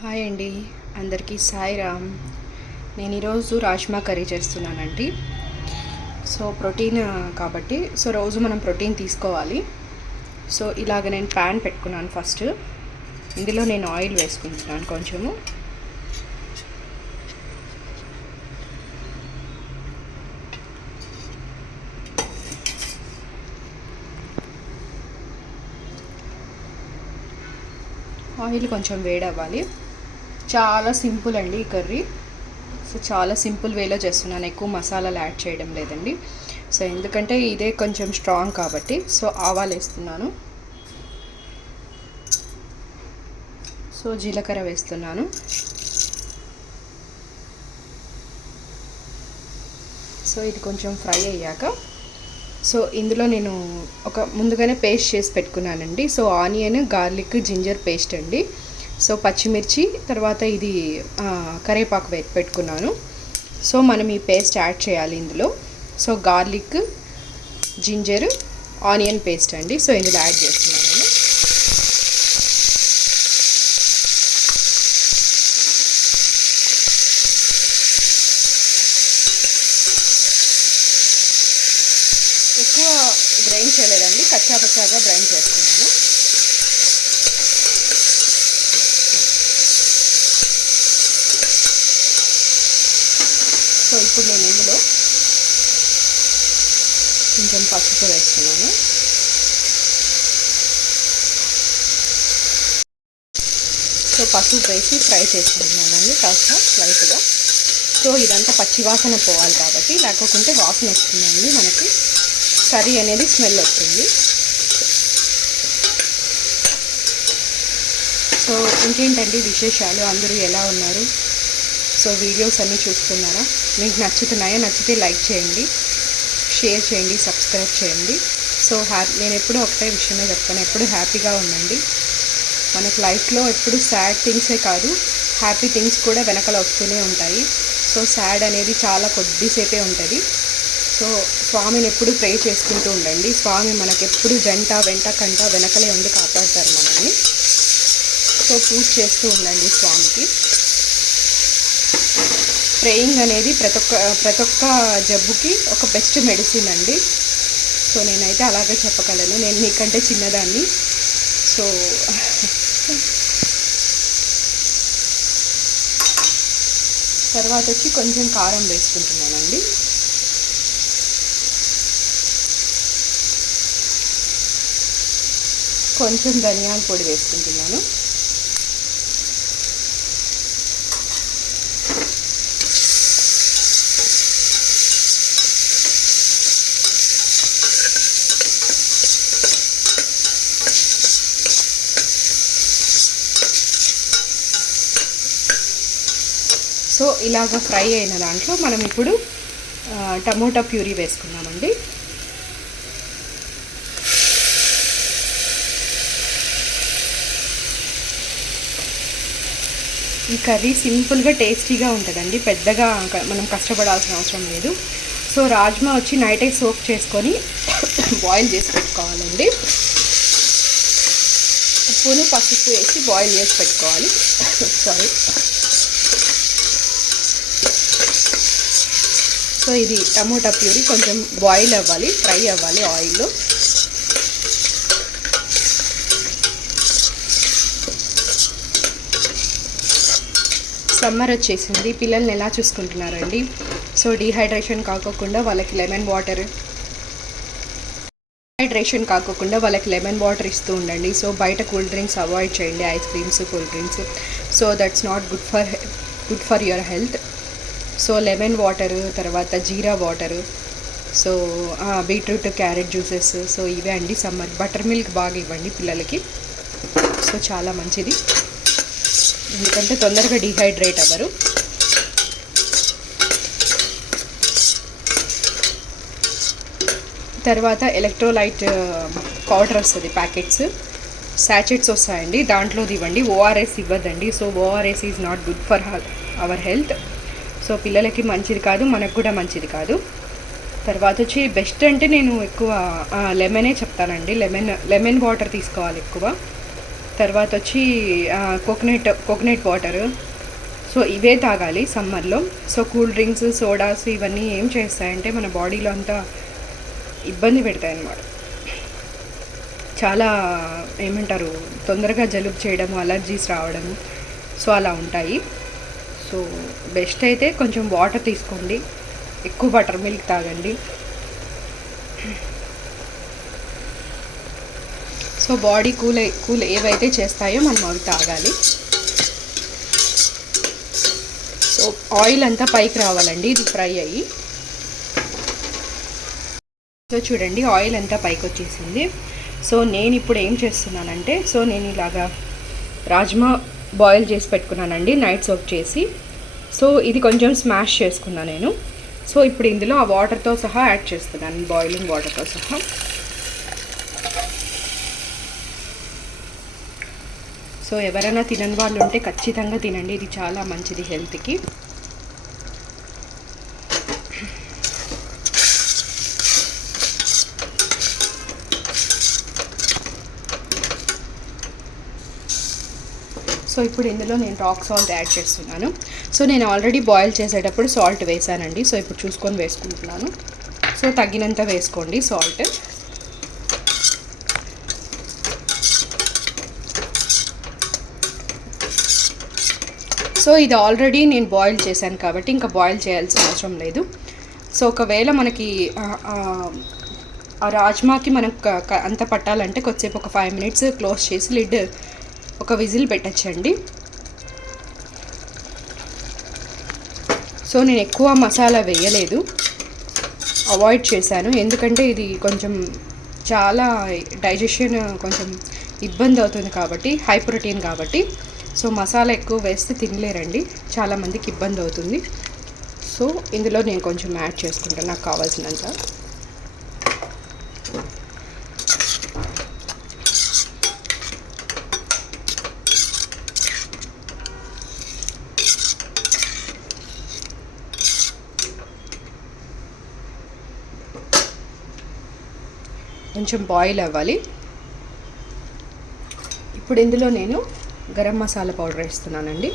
Hi అండి, అందరికీ సాయిరామ్. నేను ఈరోజు రాజ్మా కర్రీ చేస్తున్నానండి. సో ప్రోటీన్ కాబట్టి రోజు మనం ప్రోటీన్ తీసుకోవాలి. సో ఇలాగ నేను ప్యాన్ పెట్టుకున్నాను. ఫస్ట్ ఇందులో నేను ఆయిల్ వేసుకుంటున్నాను కొంచెము. ఆయిల్ కొంచెం వేడవ్వాలి. చాలా సింపుల్ అండి ఈ కర్రీ. సో చాలా సింపుల్ వేలో చేస్తున్నాను, ఎక్కువ మసాలాలు యాడ్ చేయడం లేదండి. సో ఎందుకంటే ఇదే కొంచెం స్ట్రాంగ్ కాబట్టి. సో ఆవాలు వేస్తున్నాను. సో జీలకర్ర వేస్తున్నాను. సో ఇది కొంచెం ఫ్రై అయ్యాక సో ఇందులో నేను ముందుగానే పేస్ట్ చేసి పెట్టుకున్నానండి. So onion, garlic, ginger paste అండి. సో పచ్చిమిర్చి, తర్వాత ఇది కరివేపాకు పెట్టుకున్నాను. సో మనం ఈ పేస్ట్ యాడ్ చేయాలి ఇందులో. So garlic, ginger, onion paste అండి. సో ఇందులో యాడ్ చేస్తున్నాను. ఎక్కువ గ్రైండ్ చేయలేదండి, కచ్చా పచ్చాగా గ్రైండ్ చేస్తున్నాను. సో ఇప్పుడు నేను ఇందులో కొంచెం పసుపు వేస్తున్నాను. సో పసుపు వేసి ఫ్రై చేసుకుంటున్నానండి కాస్త లైట్గా. సో ఇదంతా పచ్చివాసన పోవాలి కాబట్టి, లేకపోతే వాసన వస్తుందండి మనకి, కర్రీ అనేది స్మెల్ వస్తుంది. సో ఇంకేంటండి విశేషాలు, అందరూ ఎలా ఉన్నారు? సో వీడియోస్ అన్నీ చూస్తున్నారా? మీకు నచ్చితే లైక్ చేయండి, షేర్ చేయండి, సబ్స్క్రైబ్ చేయండి. సో నేను ఎప్పుడూ ఒకటే విషయమే చెప్తాను, ఎప్పుడు హ్యాపీగా ఉండండి. మనకు లైఫ్లో ఎప్పుడు సాడ్ థింగ్సే కాదు, హ్యాపీ థింగ్స్ కూడా వెనకాల వస్తూనే ఉంటాయి. సో సాడ్ అనేది చాలా కొద్దిసేపే ఉంటుంది. సో స్వామిని ఎప్పుడు ప్రే చేసుకుంటూ ఉండండి. స్వామి మనకు ఎప్పుడు జంట వెంట కంట వెనకలే ఉండి కాపాడుతారు మనల్ని. సో పూజ చేస్తూ ఉండండి స్వామికి. ప్రేయింగ్ అనేది ప్రతి ఒక్క జబ్బుకి ఒక బెస్ట్ మెడిసిన్ అండి. సో నేనైతే అలాగే చెప్పగలను, నేను మీకంటే చిన్నదాన్ని. సో తర్వాత వచ్చి కొంచెం కారం వేసుకుంటున్నానండి. కొంచెం ధనియాల పొడి వేసుకుంటున్నాను. సో ఇలాగ ఫ్రై అయిన దాంట్లో మనం ఇప్పుడు టమోటా ప్యూరీ వేసుకున్నామండి. ఈ కర్రీ సింపుల్గా టేస్టీగా ఉంటుందండి, పెద్దగా మనం కష్టపడాల్సిన అవసరం లేదు. సో రాజ్మా వచ్చి నైటే సోక్ చేసుకొని బాయిల్ చేసి పెట్టుకోవాలండి. ఉప్పును పసుపు వేసి బాయిల్ చేసి పెట్టుకోవాలి. సారీ. సో ఇది టమోటా ప్యూరీ కొంచెం బాయిల్ అవ్వాలి, ఫ్రై అవ్వాలి ఆయిల్లో. సమ్మర్ వచ్చేసింది, పిల్లల్ని ఎలా చూసుకుంటున్నారండి? సో డీహైడ్రేషన్ కాకోకుండా వాళ్ళకి లెమన్ వాటర్ ఇస్తూ ఉండండి. సో బయట కూల్ డ్రింక్స్ అవాయిడ్ చేయండి, ice creams, cool drinks. So that's not good for your health. So lemon water, తర్వాత jeera water, so beetroot, carrot juices. So ఇవే అండి సమ్మర్. బటర్ మిల్క్ బాగా ఇవ్వండి పిల్లలకి, సో చాలా మంచిది, ఎందుకంటే తొందరగా డీహైడ్రేట్ అవ్వరు. తర్వాత ఎలక్ట్రోలైట్ పౌడర్ వస్తుంది, ప్యాకెట్స్, శాచెట్స్ వస్తాయండి, దాంట్లోది ఇవ్వండి. ఓఆర్ఎస్ ఇవ్వద్దండి. So ORS is not good for our health. So పిల్లలకి మంచిది కాదు, మనకు కూడా మంచిది కాదు. తర్వాత వచ్చి బెస్ట్ అంటే నేను ఎక్కువ లెమనే చెప్తానండి. లెమన్ వాటర్ తీసుకోవాలి ఎక్కువ. తర్వాత వచ్చి కోకోనట్ వాటర్. సో ఇవే తాగాలి సమ్మర్లో. సో కూల్ డ్రింక్స్, సోడాస్ ఇవన్నీ ఏం చేస్తాయంటే మన బాడీలో అంతా ఇబ్బంది పెడతాయి అన్నమాట. చాలా ఏమంటారు, తొందరగా జలుబు చేయడము, అలర్జీస్ రావడము, సో అలా ఉంటాయి. సో బెస్ట్ అయితే కొంచెం వాటర్ తీసుకోండి, ఎక్కువ బటర్ మిల్క్ తాగండి. సో బాడీ కూల్ ఏవైతే చేస్తాయో మనం అవి తాగాలి. సో ఆయిల్ అంతా పైకి రావాలండి ఇది ఫ్రై అయ్యి. సో చూడండి ఆయిల్ అంతా పైకి వచ్చేసింది. సో నేను ఇప్పుడు ఏం చేస్తున్నానంటే, సో నేను ఇలాగా రాజ్మా బాయిల్ చేసి పెట్టుకున్నానండి నైట్ సోక్ చేసి. సో ఇది కొంచెం స్మాష్ చేసుకున్నాను నేను. సో ఇప్పుడు ఇందులో ఆ వాటర్తో సహా యాడ్ చేస్తున్నాను, బాయిలింగ్ వాటర్తో సహా. సో ఎవరైనా తినని వాళ్ళు ఉంటే ఖచ్చితంగా తినండి, ఇది చాలా మంచిది హెల్త్కి. సో ఇప్పుడు ఇందులో నేను రాక్ సాల్ట్ యాడ్ చేస్తున్నాను. సో నేను ఆల్రెడీ బాయిల్ చేసేటప్పుడు సాల్ట్ వేసానండి. సో ఇప్పుడు చూసుకొని వేసుకుంటున్నాను. సో తగినంత వేసుకోండి సాల్ట్. సో ఇది ఆల్రెడీ నేను బాయిల్ చేశాను కాబట్టి ఇంకా బాయిల్ చేయాల్సిన అవసరం లేదు. సో ఒకవేళ మనకి ఆ రాజ్మాకి మనకు అంత పట్టాలంటే కొద్దిసేపు ఒక 5 minutes క్లోజ్ చేసి లిడ్ ఒక విజిల్ పెట్టచ్చండి. సో నేను ఎక్కువ మసాలా వేయలేదు, అవాయిడ్ చేశాను, ఎందుకంటే ఇది కొంచెం చాలా డైజెషన్ కొంచెం ఇబ్బంది అవుతుంది కాబట్టి, హై ప్రోటీన్ కాబట్టి. సో మసాలా ఎక్కువ వేస్తే తినలేరండి, చాలామందికి ఇబ్బంది అవుతుంది. సో ఇందులో నేను కొంచెం యాడ్ చేసుకుంటాను నాకు కావాల్సినంత. కొంచెం బాయిల్ అవ్వాలి. ఇప్పుడు ఇందులో నేను గరం మసాలా పౌడర్ వేస్తున్నానండి.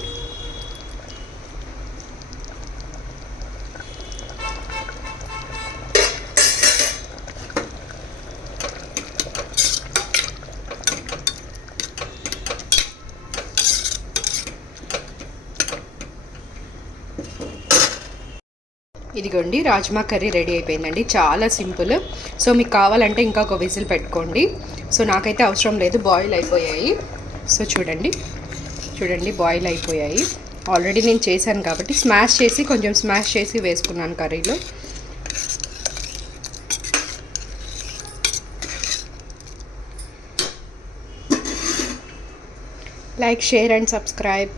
ఇదిగోండి రాజ్మా కర్రీ రెడీ అయిపోయిందండి, చాలా సింపుల్. సో మీకు కావాలంటే ఇంకా ఒక విజిల్ పెట్టుకోండి. సో నాకైతే అవసరం లేదు, బాయిల్ అయిపోయాయి. సో చూడండి బాయిల్ అయిపోయాయి. ఆల్రెడీ నేను చేశాను కాబట్టి కొంచెం స్మాష్ చేసి వేసుకున్నాను కర్రీలో. Like, share and subscribe.